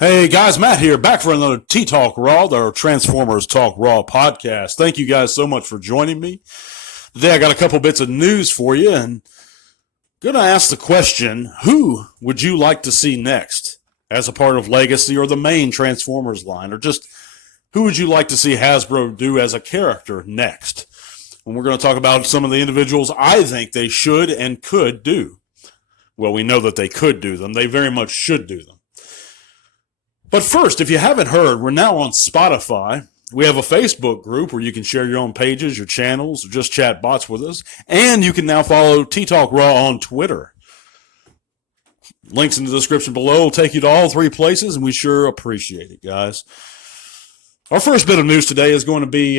Hey guys, Matt here, back for another T Talk Raw, the Transformers Talk Raw podcast. Thank you guys so much for joining me. Today I got a couple bits of news for you and gonna ask the question, who would you like to see next as a part of Legacy or the main Transformers line, or just who would you like to see Hasbro do as a character next? And we're going to talk about some of the individuals I think they should and could do. Well, we know that they could do them. They very much should do them. But first, if you haven't heard, we're now on Spotify. We have a Facebook group where you can share your own pages, your channels, or just chat bots with us. And you can now follow T-Talk Raw on Twitter. Links in the description below will take you to all three places, and we sure appreciate it, guys. Our first bit of news today is going to be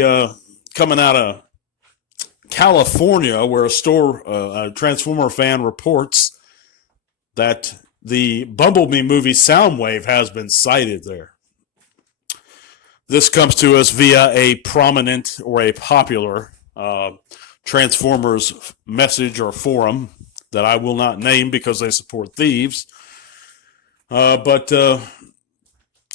coming out of California, where a Transformer fan reports that the Bumblebee movie Soundwave has been sighted there. This comes to us via a prominent or a popular Transformers message or forum that I will not name because they support thieves. But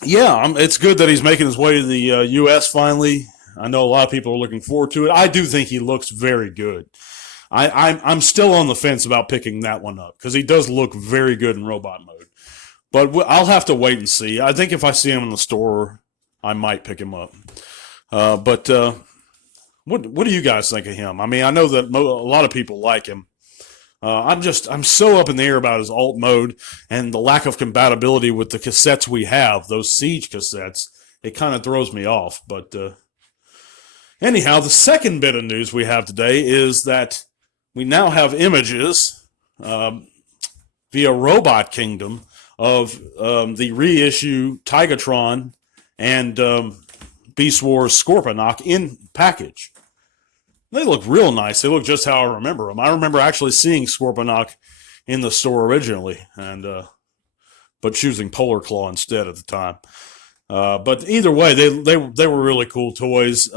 it's good that he's making his way to the U.S. finally. I know a lot of people are looking forward to it. I do think he looks very good. I'm still on the fence about picking that one up because he does look very good in robot mode. But I'll have to wait and see. I think if I see him in the store, I might pick him up. What do you guys think of him? I mean, I know that a lot of people like him. I'm so up in the air about his alt mode and the lack of compatibility with the cassettes we have, those Siege cassettes. It kind of throws me off. But anyhow, the second bit of news we have today is that we now have images via Robot Kingdom of the reissue Tigatron and Beast Wars Scorponok in package. They look real nice. They look just how I remember them. I remember actually seeing Scorponok in the store originally, but choosing Polar Claw instead at the time. But either way, they were really cool toys.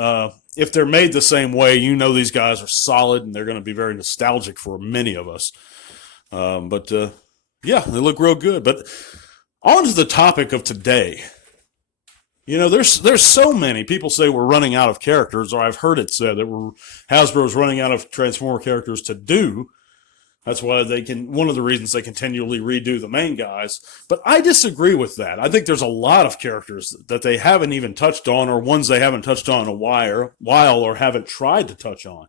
If they're made the same way, you know these guys are solid and they're going to be very nostalgic for many of us. They look real good. But on to the topic of today. You know, there's so many. People say we're running out of characters, or I've heard it said that Hasbro's running out of Transformer characters to do. That's why one of the reasons they continually redo the main guys. But I disagree with that. I think there's a lot of characters that they haven't even touched on, or ones they haven't touched on in a while or haven't tried to touch on,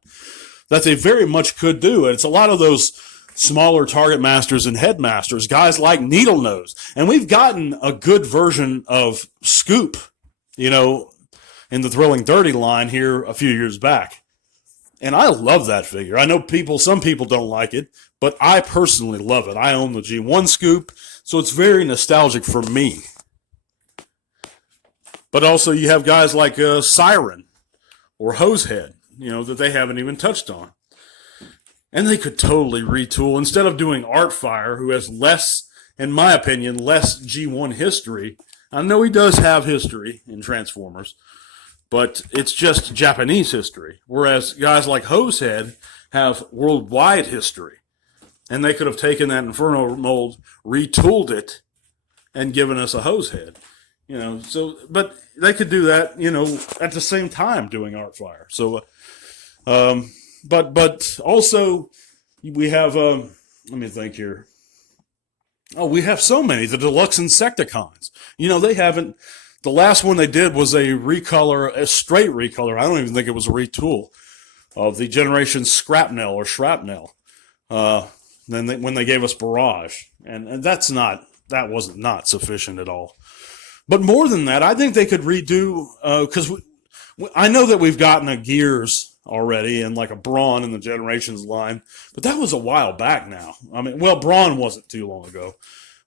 that they very much could do. And it's a lot of those smaller target masters and headmasters, guys like Needle Nose. And we've gotten a good version of Scoop, in the Thrilling 30 line here a few years back. And I love that figure. I know some people don't like it, but I personally love it. I own the G1 Scoop, so it's very nostalgic for me. But also you have guys like Siren or Hosehead, that they haven't even touched on. And they could totally retool. Instead of doing Artfire, who has in my opinion, less G1 history. I know he does have history in Transformers, but it's just Japanese history. Whereas guys like Hosehead have worldwide history. And they could have taken that Inferno mold, retooled it, and given us a Hosehead. But they could do that, at the same time doing Artfire. So, but also we have, let me think here. Oh, we have so many. The Deluxe Insecticons. They haven't. The last one they did was a straight recolor. I don't even think it was a retool of the Generation Scrapnel or Shrapnel. When they gave us Barrage, and that wasn't not sufficient at all. But more than that, I think they could redo because I know that we've gotten a Gears already and like a Brawn in the Generations line, but that was a while back now. I mean, Brawn wasn't too long ago.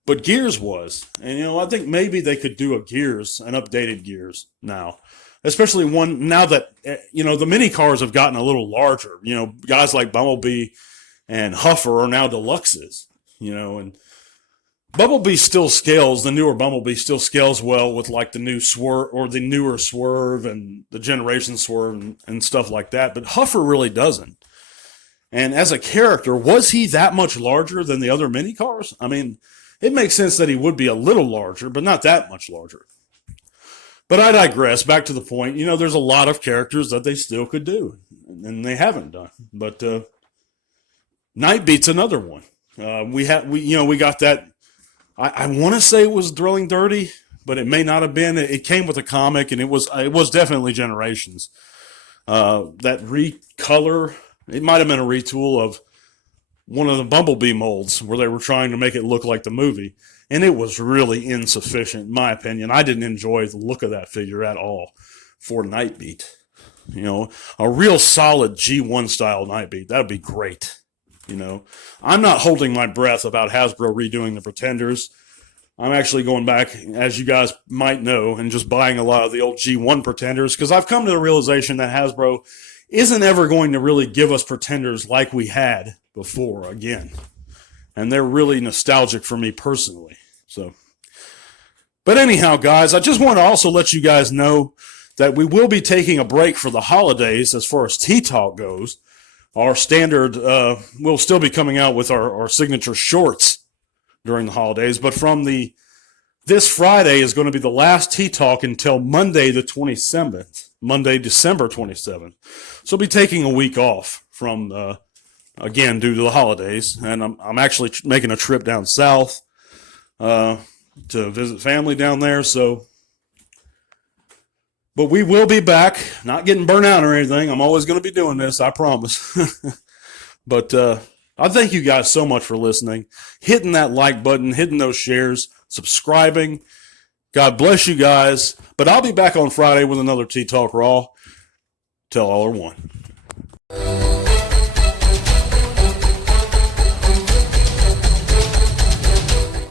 But Gears was. And, I think maybe they could do an updated Gears now. Especially one, now that, the mini cars have gotten a little larger. Guys like Bumblebee and Huffer are now deluxes, and Bumblebee still scales. The newer Bumblebee still scales well with like the new Swerve or the newer Swerve and the Generation Swerve and stuff like that. But Huffer really doesn't. And as a character, was he that much larger than the other mini cars? I mean, it makes sense that he would be a little larger, but not that much larger. But I digress. Back to the point. There's a lot of characters that they still could do, and they haven't done. But Nightbeat's another one. We got that. I want to say it was Thrilling Dirty, but it may not have been. It came with a comic, and it was definitely Generations. That recolor, it might have been a retool of one of the Bumblebee molds where they were trying to make it look like the movie. And it was really insufficient, in my opinion. I didn't enjoy the look of that figure at all for Nightbeat. A real solid G1 style Nightbeat. That would be great. I'm not holding my breath about Hasbro redoing the Pretenders. I'm actually going back, as you guys might know, and just buying a lot of the old G1 Pretenders, because I've come to the realization that Hasbro isn't ever going to really give us Pretenders like we had before again. And they're really nostalgic for me personally. But anyhow, guys, I just want to also let you guys know that we will be taking a break for the holidays as far as T-Talk goes. Our standard, we'll still be coming out with our signature shorts during the holidays, but this Friday is going to be the last T-Talk until Monday the 27th, Monday, December 27th. So I'll be taking a week off from, again, due to the holidays, and I'm actually making a trip down south to visit family down there, but we will be back, not getting burnt out or anything. I'm always going to be doing this, I promise. But I thank you guys so much for listening, hitting that like button, hitting those shares, subscribing. God bless you guys. But I'll be back on Friday with another T-Talk Raw. Till all are one.